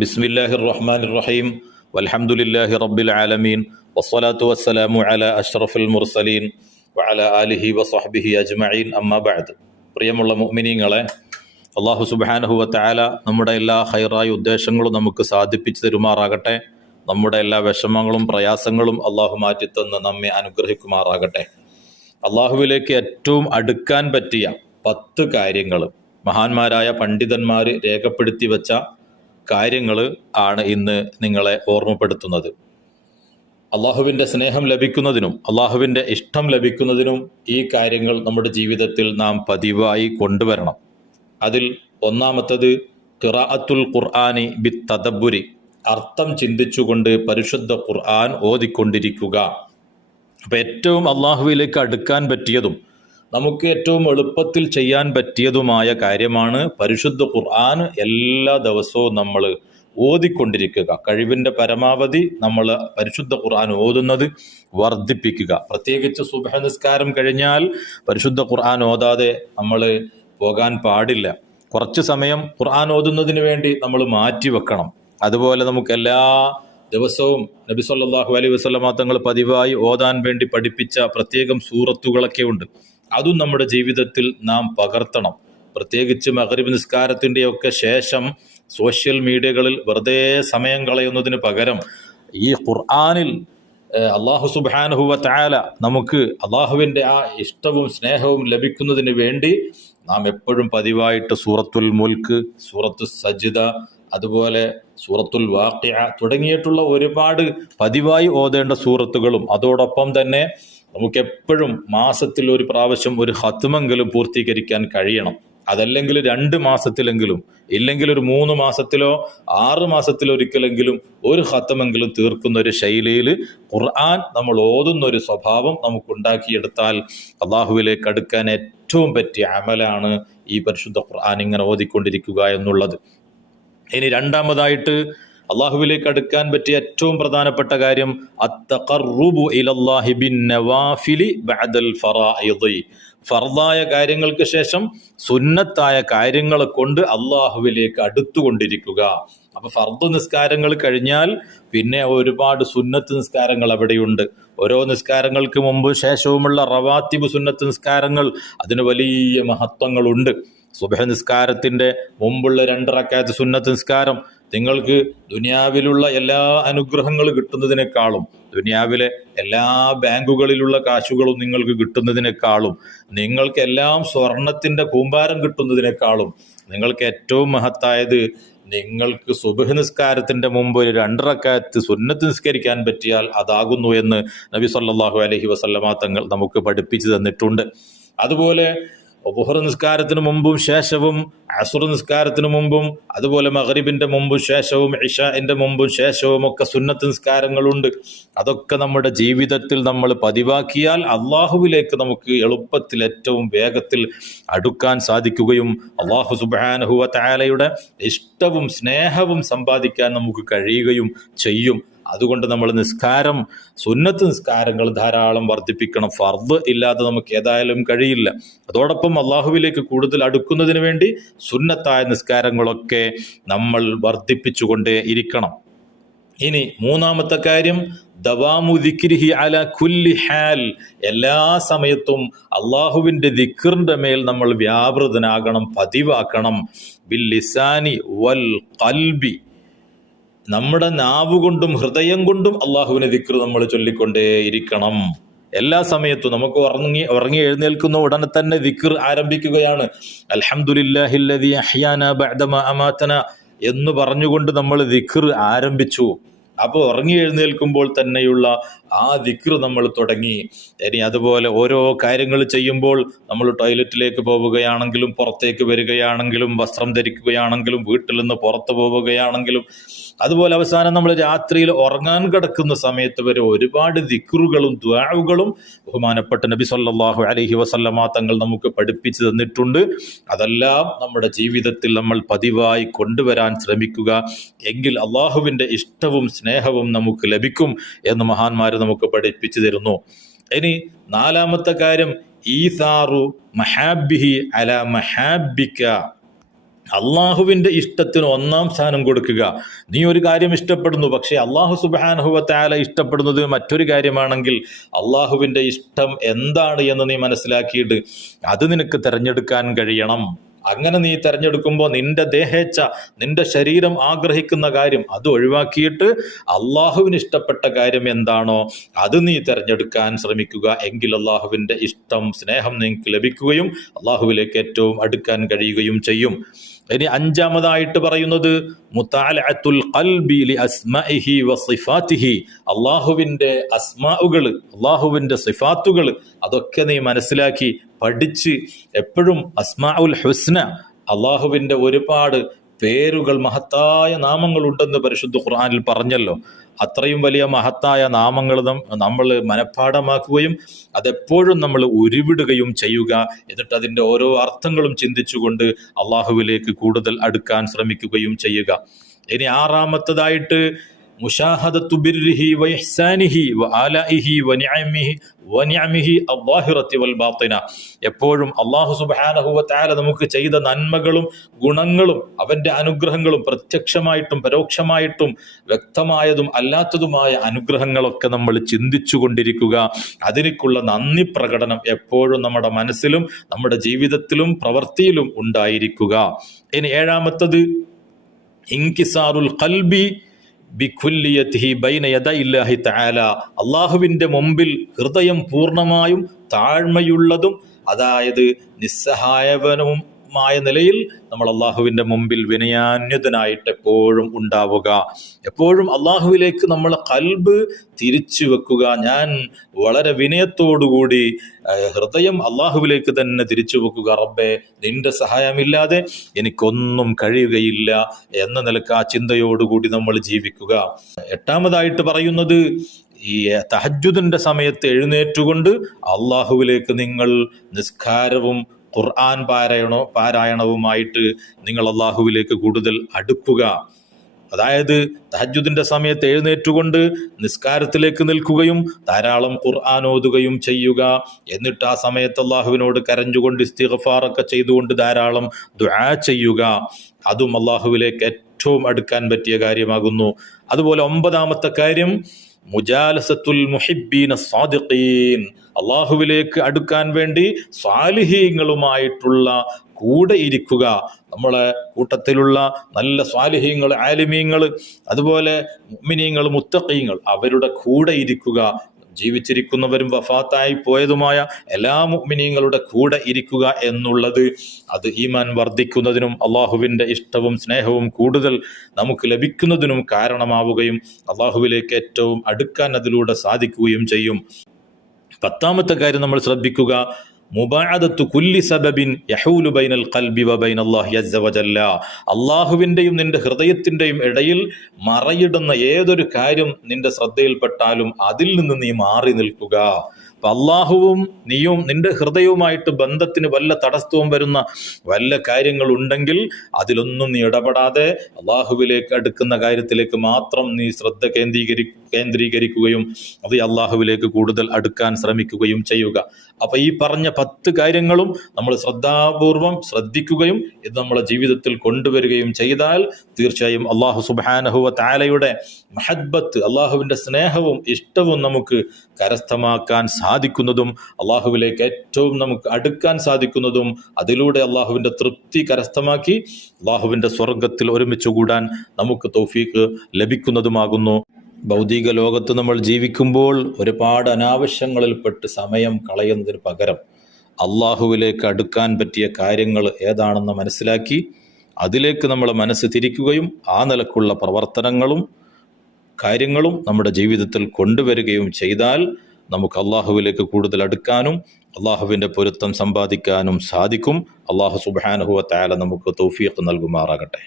ബിസ്മില്ലാഹിർ റഹ്മാനിർ റഹീം വൽഹംദുലില്ലാഹി റബ്ബിൽ ആലമീൻ വസ്സലാത്തു വസ്സലാമു അലാ അഷ്റഫിൽ മുർസലീൻ വഅലാ ആലിഹി വസ്വഹ്ബിഹി അജ്മഈൻ അമ്മാ ബഅദ്. പ്രിയമുള്ള മുഅ്മിനീങ്ങളെ, അല്ലാഹു സുബ്ഹാനഹു വതആല നമ്മുടെ എല്ലാ ഖൈറായ ഉദ്ദേശങ്ങളും നമുക്ക് സാധിപ്പിച്ചു തരുമാറാകട്ടെ. നമ്മുടെ എല്ലാ വിഷമങ്ങളും പ്രയാസങ്ങളും അള്ളാഹു മാറ്റിത്തന്ന് നമ്മെ അനുഗ്രഹിക്കുമാറാകട്ടെ. അള്ളാഹുവിലേക്ക് ഏറ്റവും അടുക്കാൻ പറ്റിയ 10 കാര്യങ്ങൾ മഹാന്മാരായ പണ്ഡിതന്മാർ രേഖപ്പെടുത്തി വച്ച കാര്യങ്ങൾ ആണ് ഇന്ന് നിങ്ങളെ ഓർമ്മപ്പെടുത്തുന്നത്. അള്ളാഹുവിൻ്റെ സ്നേഹം ലഭിക്കുന്നതിനും അള്ളാഹുവിൻ്റെ ഇഷ്ടം ലഭിക്കുന്നതിനും ഈ കാര്യങ്ങൾ നമ്മുടെ ജീവിതത്തിൽ നാം പതിവായി കൊണ്ടുവരണം. അതിൽ ഒന്നാമത്തത് ഖിറാഅത്തുൽ ഖുർആനി ബിത്തദബ്ബുരി, അർത്ഥം ചിന്തിച്ചുകൊണ്ട് പരിശുദ്ധ ഖുർആൻ ഓതിക്കൊണ്ടിരിക്കുക. അപ്പം ഏറ്റവും അള്ളാഹുവിലേക്ക് അടുക്കാൻ പറ്റിയതും നമുക്ക് ഏറ്റവും എളുപ്പത്തിൽ ചെയ്യാൻ പറ്റിയതുമായ കാര്യമാണ് പരിശുദ്ധ ഖുർആൻ എല്ലാ ദിവസവും നമ്മൾ ഓതിക്കൊണ്ടിരിക്കുക. കഴിവിൻ്റെ പരമാവധി നമ്മൾ പരിശുദ്ധ ഖുർആൻ ഓതുന്നത് വർദ്ധിപ്പിക്കുക. പ്രത്യേകിച്ച് സുബ്ഹ് നിസ്കാരം കഴിഞ്ഞാൽ പരിശുദ്ധ ഖുർആൻ ഓതാതെ നമ്മൾ പോകാൻ പാടില്ല. കുറച്ച് സമയം ഖുർആൻ ഓതുന്നതിന് വേണ്ടി നമ്മൾ മാറ്റിവെക്കണം. അതുപോലെ നമുക്ക് എല്ലാ ദിവസവും നബി സല്ലല്ലാഹു അലൈഹി വസല്ലമ തങ്ങൾ പതിവായി ഓതാൻ വേണ്ടി പഠിപ്പിച്ച പ്രത്യേകം സൂറത്തുകളൊക്കെ ഉണ്ട്. അതും നമ്മുടെ ജീവിതത്തിൽ നാം പകർത്തണം. പ്രത്യേകിച്ച് മഗ്രിബ് നിസ്കാരത്തിൻ്റെയൊക്കെ ശേഷം സോഷ്യൽ മീഡിയകളിൽ വെറുതെ സമയം കളയുന്നതിന് പകരം ഈ ഖുർആനിൽ അള്ളാഹു സുബ്ഹാനഹു വതആല നമുക്ക് അള്ളാഹുവിൻ്റെ ആ ഇഷ്ടവും സ്നേഹവും ലഭിക്കുന്നതിന് വേണ്ടി നാം എപ്പോഴും പതിവായിട്ട് സൂറത്തുൽ മുൽക്ക്, സൂറത്തു സജ്ദ, അതുപോലെ സൂറത്തുൽ വാഖിഅ തുടങ്ങിയിട്ടുള്ള ഒരുപാട് പതിവായി ഓതേണ്ട സൂറത്തുകളും അതോടൊപ്പം തന്നെ നമുക്കെപ്പോഴും മാസത്തിൽ ഒരു പ്രാവശ്യം ഒരു ഖത്മെങ്കിലും പൂർത്തീകരിക്കാൻ കഴിയണം. അതല്ലെങ്കിൽ 2 മാസത്തിലെങ്കിലും, ഇല്ലെങ്കിൽ ഒരു 3 മാസത്തിലോ 6 മാസത്തിലോ ഒരിക്കലെങ്കിലും ഒരു ഖത്മെങ്കിലും തീർക്കുന്ന ഒരു ശൈലിയിൽ ഖുർആൻ നമ്മൾ ഓതുന്ന ഒരു സ്വഭാവം നമുക്കുണ്ടാക്കിയെടുത്താൽ അള്ളാഹുവിലേക്ക് അടുക്കാൻ ഏറ്റവും പറ്റിയ അമലാണ് ഈ പരിശുദ്ധ ഖുർആൻ ഇങ്ങനെ ഓതിക്കൊണ്ടിരിക്കുക എന്നുള്ളത്. ഇനി രണ്ടാമതായിട്ട് അള്ളാഹുവിലേക്ക് അടുക്കാൻ പറ്റിയ ഏറ്റവും പ്രധാനപ്പെട്ട കാര്യം അത്തഖർറുബു ഇലല്ലാഹി ബിന്നവാഫിലി ബഅദൽ ഫറായിദി, ഫർദായ കാര്യങ്ങൾക്ക് ശേഷം സുന്നത്തായ കാര്യങ്ങളെ കൊണ്ട് അള്ളാഹുവിലേക്ക് അടുത്തുകൊണ്ടിരിക്കുക. അപ്പൊ ഫർദ് നിസ്കാരങ്ങൾ കഴിഞ്ഞാൽ പിന്നെ ഒരുപാട് സുന്നത്ത് നിസ്കാരങ്ങൾ അവിടെയുണ്ട്. ഓരോ നിസ്കാരങ്ങൾക്ക് മുമ്പ് ശേഷവുമുള്ള റവാത്തിബ് സുന്നത്ത് നിസ്കാരങ്ങൾ, അതിന് വലിയ മഹത്വങ്ങളുണ്ട്. സുബ്ഹ് നിസ്കാരത്തിൻ്റെ മുമ്പുള്ള 2 റക്അത്ത് സുന്നത്ത് നിസ്കാരം നിങ്ങൾക്ക് ദുനിയാവിലുള്ള എല്ലാ അനുഗ്രഹങ്ങളും കിട്ടുന്നതിനേക്കാളും, ദുനിയാവിലെ എല്ലാ ബാങ്കുകളിലുള്ള കാശുകളും നിങ്ങൾക്ക് കിട്ടുന്നതിനേക്കാളും, നിങ്ങൾക്ക് എല്ലാം സ്വർണത്തിൻ്റെ കൂമ്പാരം കിട്ടുന്നതിനേക്കാളും നിങ്ങൾക്ക് ഏറ്റവും മഹത്തായത് നിങ്ങൾക്ക് സുബ്ഹ് നിസ്കാരത്തിൻ്റെ മുമ്പ് ഒരു 2 റക്അത്ത് സുന്നത്ത് നിസ്കരിക്കാൻ പറ്റിയാൽ അതാകുന്നു എന്ന് നബി സല്ലല്ലാഹു അലൈഹി വസല്ലമ തങ്ങൾ നമുക്ക് പഠിപ്പിച്ചു തന്നിട്ടുണ്ട്. അതുപോലെ ളുഹർ നിസ്കാരത്തിന് മുമ്പും ശേഷവും, അസ്ർ നിസ്കാരത്തിന് മുമ്പും, അതുപോലെ മഗ്രിബിന്റെ മുമ്പും ശേഷവും, ഇശാഇന്റെ മുമ്പും ശേഷവും ഒക്കെ സുന്നത്ത് നിസ്കാരങ്ങളുണ്ട്. അതൊക്കെ നമ്മുടെ ജീവിതത്തിൽ നമ്മൾ പതിവാക്കിയാൽ അള്ളാഹുവിലേക്ക് നമുക്ക് എളുപ്പത്തിൽ ഏറ്റവും വേഗത്തിൽ അടുക്കാൻ സാധിക്കുകയും അള്ളാഹു സുബ്ഹാനഹു വതആലയുടെ ഇഷ്ടവും സ്നേഹവും സമ്പാദിക്കാൻ നമുക്ക് കഴിയുകയും ചെയ്യും. അതുകൊണ്ട് നമ്മൾ നിസ്കാരം, സുന്നത്ത് നിസ്കാരങ്ങൾ ധാരാളം വർദ്ധിപ്പിക്കണം. ഫർദ് ഇല്ലാതെ നമുക്ക് ഏതായാലും കഴിയില്ല. അതോടൊപ്പം അള്ളാഹുവിലേക്ക് കൂടുതൽ അടുക്കുന്നതിന് വേണ്ടി സുന്നത്തായ നിസ്കാരങ്ങളൊക്കെ നമ്മൾ വർദ്ധിപ്പിച്ചുകൊണ്ടേ ഇരിക്കണം. ഇനി മൂന്നാമത്തെ കാര്യം ദവാമു ദിക്രിഹി അലാ കുല്ലി ഹാൽ, എല്ലാ സമയത്തും അള്ളാഹുവിൻ്റെ ദിക്റിന്റെ മേൽ നമ്മൾ വ്യാപൃതനാകണം, പതിവാക്കണം. ബിൽ ലിസാനി വൽ ഖൽബി, നമ്മുടെ നാവ് കൊണ്ടും ഹൃദയം കൊണ്ടും അള്ളാഹുവിനെ ദിക്ർ നമ്മൾ ചൊല്ലിക്കൊണ്ടേ ഇരിക്കണം. എല്ലാ സമയത്തും നമുക്ക് ഉറങ്ങി എഴുന്നേൽക്കുന്ന ഉടനെ തന്നെ ദിക്ർ ആരംഭിക്കുകയാണ്. അൽഹംദുലില്ലാഹില്ലദീ അഹ്യാനാ ബഅദമാ അമാതനാ എന്ന് പറഞ്ഞുകൊണ്ട് നമ്മൾ ദിക്ർ ആരംഭിച്ചു. അപ്പോൾ ഉറങ്ങി എഴുന്നേൽക്കുമ്പോൾ തന്നെയുള്ള ആ ദിക്ർ നമ്മൾ തുടങ്ങി. ഇനി അതുപോലെ ഓരോ കാര്യങ്ങൾ ചെയ്യുമ്പോൾ, നമ്മൾ ടോയ്ലറ്റിലേക്ക് പോവുകയാണെങ്കിലും, പുറത്തേക്ക് വരികയാണെങ്കിലും, വസ്ത്രം ധരിക്കുകയാണെങ്കിലും, വീട്ടിൽ നിന്ന് പുറത്തു പോവുകയാണെങ്കിലും, അതുപോലെ അവസാനം നമ്മൾ രാത്രിയിൽ ഉറങ്ങാൻ കിടക്കുന്ന സമയത്ത് വരെ ഒരുപാട് ദിക്റുകളും ദുആകളും ബഹുമാനപ്പെട്ട നബി സല്ലല്ലാഹു അലൈഹി വസല്ലമ തങ്ങൾ നമുക്ക് പഠിപ്പിച്ചു തന്നിട്ടുണ്ട്. അതെല്ലാം നമ്മുടെ ജീവിതത്തിൽ നമ്മൾ പതിവായി കൊണ്ടുവരാൻ ശ്രമിക്കുക. എങ്കിൽ അള്ളാഹുവിൻ്റെ ഇഷ്ടവും സ്നേഹവും നമുക്ക് ലഭിക്കും എന്ന് മഹാന്മാർ നമുക്ക് പഠിപ്പിച്ചു തരുന്നു. ഇനി നാലാമത്തെ കാര്യം ഈസാറു മഹാബിഹി അല മഹാബിക, അള്ളാഹുവിൻ്റെ ഇഷ്ടത്തിന് ഒന്നാം സ്ഥാനം കൊടുക്കുക. നീ ഒരു കാര്യം ഇഷ്ടപ്പെടുന്നു, പക്ഷേ അള്ളാഹു സുബ്ഹാനഹു വ തആല ഇഷ്ടപ്പെടുന്നത് മറ്റൊരു കാര്യമാണെങ്കിൽ അള്ളാഹുവിൻ്റെ ഇഷ്ടം എന്താണ് എന്ന് നീ മനസ്സിലാക്കിയിട്ട് അത് നിനക്ക് തിരഞ്ഞെടുക്കാൻ കഴിയണം. അങ്ങനെ നീ തിരഞ്ഞെടുക്കുമ്പോൾ നിന്റെ ദേഹേച്ഛ, നിന്റെ ശരീരം ആഗ്രഹിക്കുന്ന കാര്യം അത് ഒഴിവാക്കിയിട്ട് അള്ളാഹുവിന് ഇഷ്ടപ്പെട്ട കാര്യം എന്താണോ അത് നീ തിരഞ്ഞെടുക്കാൻ ശ്രമിക്കുക. എങ്കിൽ അള്ളാഹുവിൻ്റെ ഇഷ്ടം, സ്നേഹം നിങ്ങൾക്ക് ലഭിക്കുകയും അള്ളാഹുവിലേക്ക് ഏറ്റവും അടുക്കാൻ കഴിയുകയും ചെയ്യും. ഇനി അഞ്ചാമതായിട്ട് പറയുന്നത് മുതാലഅത്തുൽ ഖൽബി ലി അസ്മാഇഹി വസിഫാതിഹി. അള്ളാഹുവിൻ്റെ അസ്മാഉകൾ, അള്ളാഹുവിൻ്റെ സിഫാത്തുകൾ അതൊക്കെ നീ മനസ്സിലാക്കി പഠിച്ച് എപ്പോഴും അസ്മാഉൽ ഹുസ്ന, അള്ളാഹുവിൻ്റെ ഒരുപാട് പേരുകൾ, മഹത്തായ നാമങ്ങളുണ്ടെന്ന് പരിശുദ്ധ ഖുർആനിൽ പറഞ്ഞല്ലോ. അത്രയും വലിയ മഹത്തായ നാമങ്ങൾ നമ്മൾ മനഃപ്പാഠമാക്കുകയും അതെപ്പോഴും നമ്മൾ ഉരുവിടുകയും ചെയ്യുക. എന്നിട്ട് അതിൻ്റെ ഓരോ അർത്ഥങ്ങളും ചിന്തിച്ചുകൊണ്ട് അള്ളാഹുവിലേക്ക് കൂടുതൽ അടുക്കാൻ ശ്രമിക്കുകയും ചെയ്യുക. ഇനി ആറാമത്തതായിട്ട് മുശാഹദത്തു ബിർരിഹി വ ഇഹ്സാനിഹി വ ആലാഇഹി വ നിഅമിഹി അദ്ദാഹിറത്തി വൽ ബാത്തിന. എപ്പോഴും അല്ലാഹു സുബ്ഹാനഹു വ തആല നമുക്ക് ചെയ്ത നന്മകളും ഗുണങ്ങളും അവൻ്റെ അനുഗ്രഹങ്ങളും പ്രത്യക്ഷമായിട്ടും പരോക്ഷമായിട്ടും വ്യക്തമായതും അല്ലാത്തതുമായ അനുഗ്രഹങ്ങളൊക്കെ നമ്മൾ ചിന്തിച്ചു കൊണ്ടിരിക്കുക. അതിനേക്കുള്ള നന്ദി പ്രകടനം എപ്പോഴും നമ്മുടെ മനസ്സിലും നമ്മുടെ ജീവിതത്തിലും പ്രവൃത്തിയിലും ഉണ്ടായിരിക്കുക. ഇനി ഏഴാമത്തത് ഇൻകിസാറുൽ ഖൽബി ബികുല്ലിയതിഹി ബൈന യദൈല്ലാഹി തആല. അള്ളാഹുവിൻ്റെ മുമ്പിൽ ഹൃദയം പൂർണ്ണമായും താഴ്മയുള്ളതും, അതായത് നിസ്സഹായവനുമായ നിലയിൽ നമ്മൾ അള്ളാഹുവിൻ്റെ മുമ്പിൽ വിനയാന്വിതനായിട്ട് എപ്പോഴും ഉണ്ടാവുക. എപ്പോഴും അള്ളാഹുവിലേക്ക് നമ്മൾ ഖൽബ് തിരിച്ചു വെക്കുക. ഞാൻ വളരെ വിനയത്തോടുകൂടി ഹൃദയം അള്ളാഹുവിലേക്ക് തന്നെ തിരിച്ചു വെക്കുക. റബ്ബേ, നിന്റെ സഹായമില്ലാതെ എനിക്കൊന്നും കഴിയുകയില്ല എന്ന നിലക്ക് ആ ചിന്തയോടുകൂടി നമ്മൾ ജീവിക്കുക. എട്ടാമതായിട്ട് പറയുന്നത് ഈ തഹജ്ജുദിന്റെ സമയത്ത് എഴുന്നേറ്റുകൊണ്ട് അള്ളാഹുവിലേക്ക് നിങ്ങൾ നിസ്കാരവും ഖുർആൻ പാരായണവുമായിട്ട് നിങ്ങൾ അള്ളാഹുവിലേക്ക് കൂടുതൽ അടുക്കുക. അതായത് തഹജ്ജുദിന്റെ സമയത്ത് എഴുന്നേറ്റുകൊണ്ട് നിസ്കാരത്തിലേക്ക് നിൽക്കുകയും ധാരാളം ഖുർആൻ ഓതുകയും ചെയ്യുക. എന്നിട്ട് ആ സമയത്ത് അള്ളാഹുവിനോട് കരഞ്ഞുകൊണ്ട് ഇസ്തിഗ്ഫാറൊക്കെ ചെയ്തുകൊണ്ട് ധാരാളം ദുആ ചെയ്യുക. അതും അള്ളാഹുവിലേക്ക് ഏറ്റവും അടുക്കാൻ പറ്റിയ കാര്യമാകുന്നു. അതുപോലെ ഒമ്പതാമത്തെ കാര്യം മുജാലസത്തുൽ മുഹിബ്ബീന സ്വാദിഖീൻ. അള്ളാഹുവിലേക്ക് അടുക്കാൻ വേണ്ടി സ്വാലിഹീങ്ങളുമായിട്ടുള്ള കൂടെ ഇരിക്കുക. നമ്മളെ കൂട്ടത്തിലുള്ള നല്ല സ്വാലിഹീങ്ങൾ, ആലിമീങ്ങൾ, അതുപോലെ മുഅ്മിനീങ്ങൾ, മുത്തഖീങ്ങൾ, അവരുടെ കൂടെ ഇരിക്കുക. ജീവിച്ചിരിക്കുന്നവരും വഫാത്തായി പോയതുമായ എല്ലാ മുഅ്മിനീങ്ങളുടെ കൂടെ ഇരിക്കുക എന്നുള്ളത് അത് ഈമാൻ വർദ്ധിക്കുന്നതിനും അള്ളാഹുവിൻ്റെ ഇഷ്ടവും സ്നേഹവും കൂടുതൽ നമുക്ക് ലഭിക്കുന്നതിനും കാരണമാവുകയും അള്ളാഹുവിലേക്ക് ഏറ്റവും അടുക്കാൻ അതിലൂടെ സാധിക്കുകയും ചെയ്യും. പത്താമത്തെ കാര്യം നമ്മൾ ശ്രദ്ധിക്കുക, മുബാഅദത്തു കുല്ലി സബബിൻ യഹൂലു ബൈനൽ ഖൽബി വ ബൈനല്ലാഹി അസ്സ വജല്ല. അള്ളാഹുവിൻ്റെയും നിന്റെ ഹൃദയത്തിൻ്റെയും ഇടയിൽ മറയിടുന്ന ഏതൊരു കാര്യം നിന്റെ ശ്രദ്ധയിൽപ്പെട്ടാലും അതിൽ നിന്ന് നീ മാറി നിൽക്കുക. അപ്പം അള്ളാഹുവും നീയും നിന്റെ ഹൃദയവുമായിട്ട് ബന്ധത്തിന് വല്ല തടസ്സവും വരുന്ന വല്ല കാര്യങ്ങളുണ്ടെങ്കിൽ അതിലൊന്നും നീ ഇടപെടാതെ അള്ളാഹുവിലേക്ക് അടുക്കുന്ന കാര്യത്തിലേക്ക് മാത്രം നീ ശ്രദ്ധ കേന്ദ്രീകരിക്കുകയും അത് അള്ളാഹുവിലേക്ക് കൂടുതൽ അടുക്കാൻ ശ്രമിക്കുകയും ചെയ്യുക. അപ്പം ഈ പറഞ്ഞ 10 കാര്യങ്ങളും നമ്മൾ ശ്രദ്ധാപൂർവം ശ്രദ്ധിക്കുകയും ഇത് നമ്മളെ ജീവിതത്തിൽ കൊണ്ടുവരികയും ചെയ്താൽ തീർച്ചയായും അള്ളാഹു സുബ്ഹാനഹു വ തആലയുടെ മഹബ്ബത്ത്, അള്ളാഹുവിൻ്റെ സ്നേഹവും ഇഷ്ടവും നമുക്ക് കരസ്ഥമാക്കാൻ സാധിക്കുന്നതും അള്ളാഹുവിലേക്ക് ഏറ്റവും നമുക്ക് അടുക്കാൻ സാധിക്കുന്നതും അതിലൂടെ അള്ളാഹുവിൻ്റെ തൃപ്തി കരസ്ഥമാക്കി അള്ളാഹുവിൻ്റെ സ്വർഗത്തിൽ ഒരുമിച്ച് കൂടാൻ നമുക്ക് തൗഫീഖ് ലഭിക്കുന്നതുമാകുന്നു. ഭൗതിക ലോകത്ത് നമ്മൾ ജീവിക്കുമ്പോൾ ഒരുപാട് അനാവശ്യങ്ങളിൽപ്പെട്ട് സമയം കളയുന്നതിന് പകരം അള്ളാഹുവിലേക്ക് അടുക്കാൻ പറ്റിയ കാര്യങ്ങൾ ഏതാണെന്ന് മനസ്സിലാക്കി അതിലേക്ക് നമ്മളെ മനസ്സ് തിരിക്കുകയും ആ നിലക്കുള്ള പ്രവർത്തനങ്ങളും കാര്യങ്ങളും നമ്മുടെ ജീവിതത്തിൽ കൊണ്ടുവരികയും ചെയ്താൽ നമുക്ക് അള്ളാഹുവിലേക്ക് കൂടുതൽ അടുക്കാനും അള്ളാഹുവിൻ്റെ പൊരുത്തം സമ്പാദിക്കാനും സാധിക്കും. അള്ളാഹു സുബ്ഹാനഹു വ തആല നമുക്ക് തൗഫീഖ് നൽകുമാറാകട്ടെ.